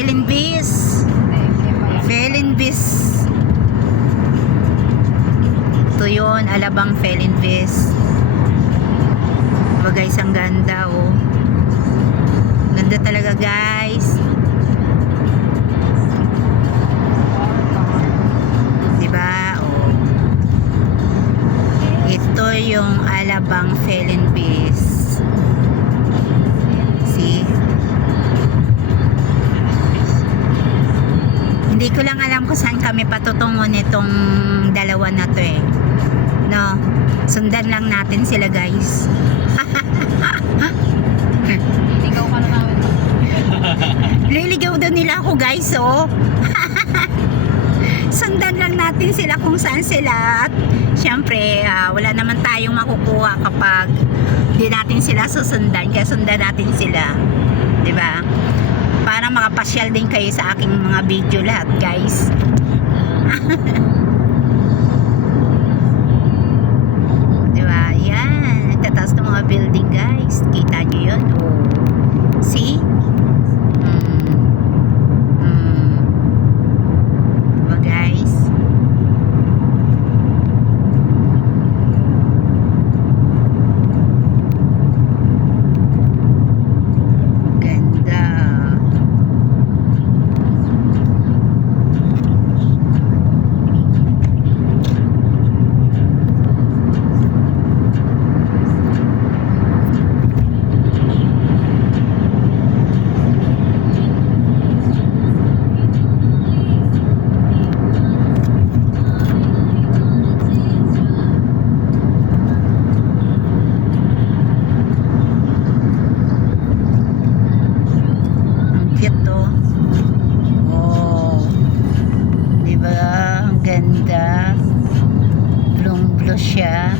Felinbis. Felinbis. Ito yun, Alabang Felinbis. Diba guys, ang ganda oh. Ganda talaga guys. Diba oh. Ito yung Alabang Felinbis. See? Hindi ko lang alam kung saan kami patutungo nitong dalawa na to eh. No? Sundan lang natin sila guys. Liligaw ka na namin. Liligaw daw nila ako guys oh. Sundan lang natin sila kung saan sila. At syempre wala naman tayong makukuha kapag di natin sila susundan. Kaya sundan natin sila, diba? Para makapasyal din kayo sa aking mga video lahat guys. Diba? Yan, nagtataas ng mga building guys. Kita nyo yun oh. See? Diba guys? Ganda. Ito oh, diba ang ganda, blue blue siya.